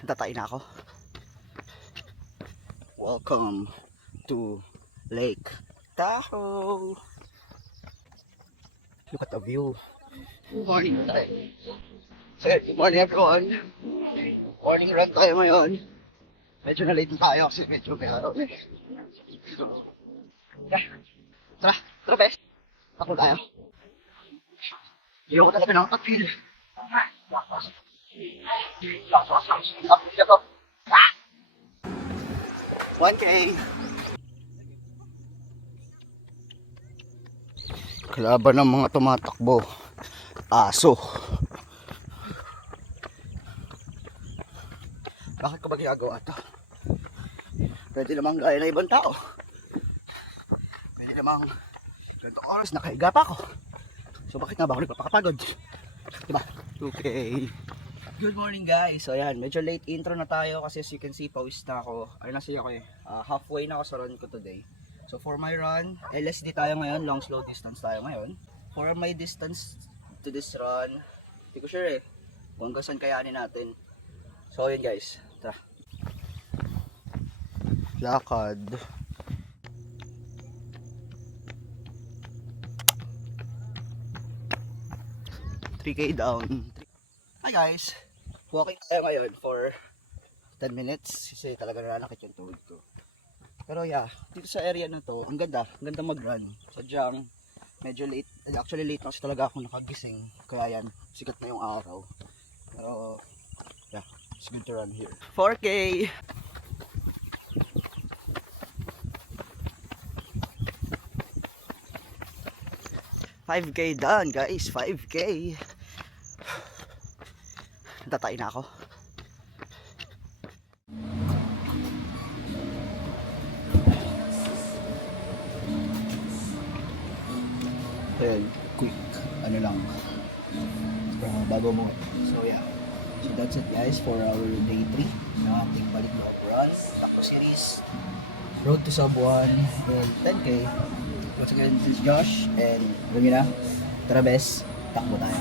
Tatay na ako. Welcome to Lake Tahoe. Look at the view. Good morning tayo. So, good morning everyone. Morning run tayo ngayon. Medyo na late tayo kasi medyo may araw. Tara, tara bes. Ako tayo. Ayoko talaga ng kapil. 1K. Kalaban ng mga tumatakbo. Aso. Bakit ko ba ginagawa ito? Pwede namang gaya na ibang tao. Pwede namang ganitong oras nakahiga pa ako. So bakit nga ba ako nagpapakapagod? Diba? Okay. Good morning guys. So ayan, medyo late intro na tayo kasi as you can see, pawis na ako. Ayun na siya ako eh. Halfway na ako sa run ko today. So for my run, LSD tayo ngayon, long slow distance tayo ngayon. For my distance to this run, hindi ko sure eh kung hanggang saan kayanin natin. So ayun guys, tara. Lakad. $3K down. Hi guys, walking tayo ngayon for 10 minutes kasi talaga nananakit yung tuhod ko. Pero yeah, dito sa area na to, ang ganda mag-run. Sadyang medyo late, actually late kasi talaga ako nakagising. Kaya yan, sikat na yung araw. Pero yeah, it's good to run here. 4K! $5K done guys, 5K. Tatay na ako. Ayan, quick, ano lang, bago mo. So yeah, so that's it guys for our day 3 na ating balik na run, takbo series, road to sub 1 and 10K. Once again, this is Josh and Romina. Tara bes, takbo tayo.